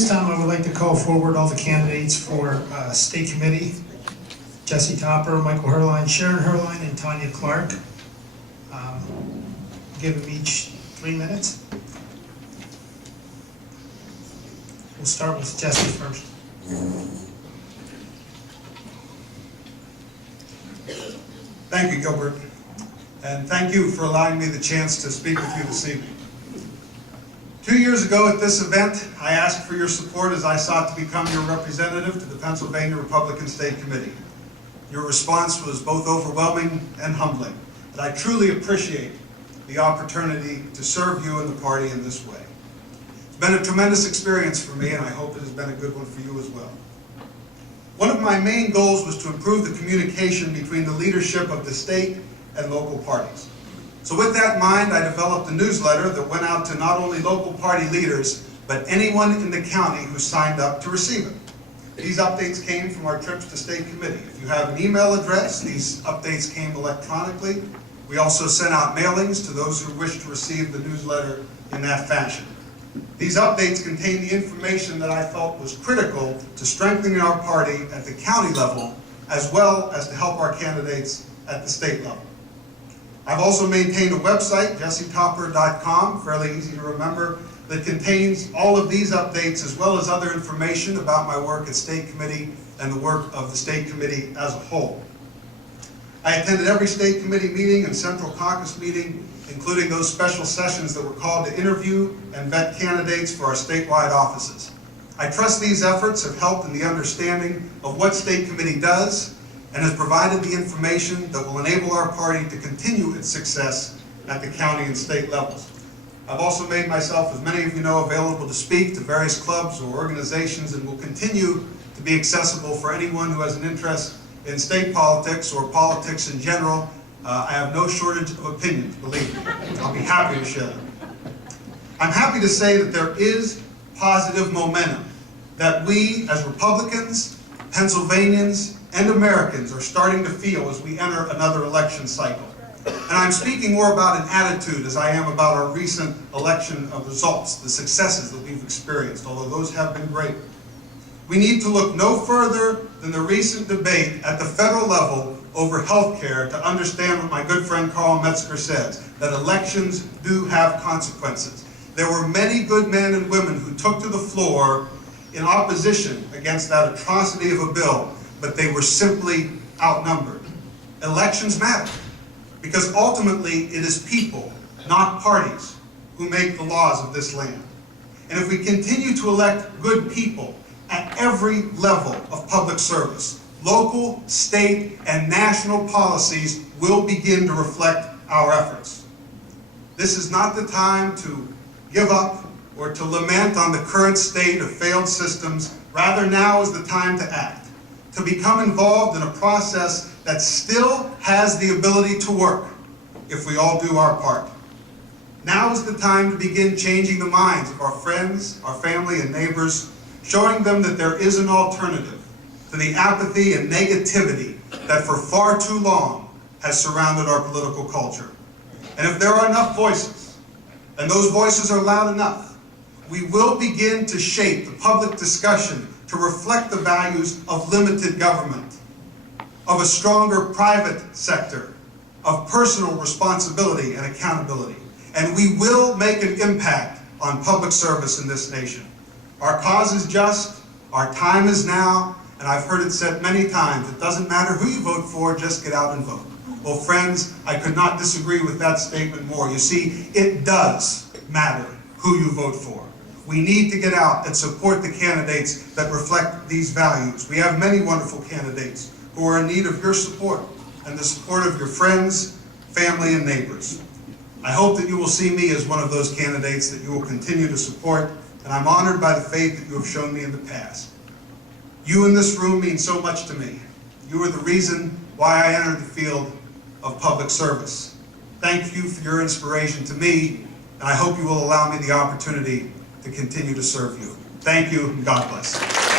This time I would like to call forward all the candidates for State Committee. Jesse Topper, Michael Herline, Sharon Herline, and Tanya Clark. Give them each 3 minutes. We'll start with Jesse first. Thank you, Gilbert, and thank you for allowing me the chance to speak with you this evening. 2 years ago at this event, I asked for your support as I sought to become your representative to the Pennsylvania Republican State Committee. Your response was both overwhelming and humbling, and I truly appreciate the opportunity to serve you and the party in this way. It's been a tremendous experience for me, and I hope it has been a good one for you as well. One of my main goals was to improve the communication between the leadership of the state and local parties. So with that in mind, I developed a newsletter that went out to not only local party leaders, but anyone in the county who signed up to receive it. These updates came from our trips to state committee. If you have an email address, these updates came electronically. We also sent out mailings to those who wish to receive the newsletter in that fashion. These updates contain the information that I felt was critical to strengthening our party at the county level, as well as to help our candidates at the state level. I've also maintained a website, jessetopper.com, fairly easy to remember, that contains all of these updates as well as other information about my work at State Committee and the work of the State Committee as a whole. I attended every State Committee meeting and Central Caucus meeting, including those special sessions that were called to interview and vet candidates for our statewide offices. I trust these efforts have helped in the understanding of what State Committee does and has provided the information that will enable our party to continue its success at the county and state levels. I've also made myself, as many of you know, available to speak to various clubs or organizations and will continue to be accessible for anyone who has an interest in state politics or politics in general. I have no shortage of opinions, believe me. I'll be happy to share them. I'm happy to say that there is positive momentum, that we as Republicans, Pennsylvanians, and Americans are starting to feel as we enter another election cycle. And I'm speaking more about an attitude as I am about our recent election of results, the successes that we've experienced, although those have been great. We need to look no further than the recent debate at the federal level over health care to understand what my good friend Carl Metzger says, that elections do have consequences. There were many good men and women who took to the floor in opposition against that atrocity of a bill, but they were simply outnumbered. Elections matter, because ultimately it is people, not parties, who make the laws of this land. And if we continue to elect good people at every level of public service, local, state, and national policies will begin to reflect our efforts. This is not the time to give up or to lament on the current state of failed systems. Rather, now is the time to act, to become involved in a process that still has the ability to work if we all do our part. Now is the time to begin changing the minds of our friends, our family, and neighbors, showing them that there is an alternative to the apathy and negativity that for far too long has surrounded our political culture. And if there are enough voices, and those voices are loud enough, we will begin to shape the public discussion to reflect the values of limited government, of a stronger private sector, of personal responsibility and accountability. And we will make an impact on public service in this nation. Our cause is just, our time is now, and I've heard it said many times, it doesn't matter who you vote for, just get out and vote. Well, friends, I could not disagree with that statement more. You see, it does matter who you vote for. We need to get out and support the candidates that reflect these values. We have many wonderful candidates who are in need of your support and the support of your friends, family, and neighbors. I hope that you will see me as one of those candidates that you will continue to support, and I'm honored by the faith that you have shown me in the past. You in this room mean so much to me. You are the reason why I entered the field of public service. Thank you for your inspiration to me, and I hope you will allow me the opportunity to continue to serve you. Thank you, and God bless.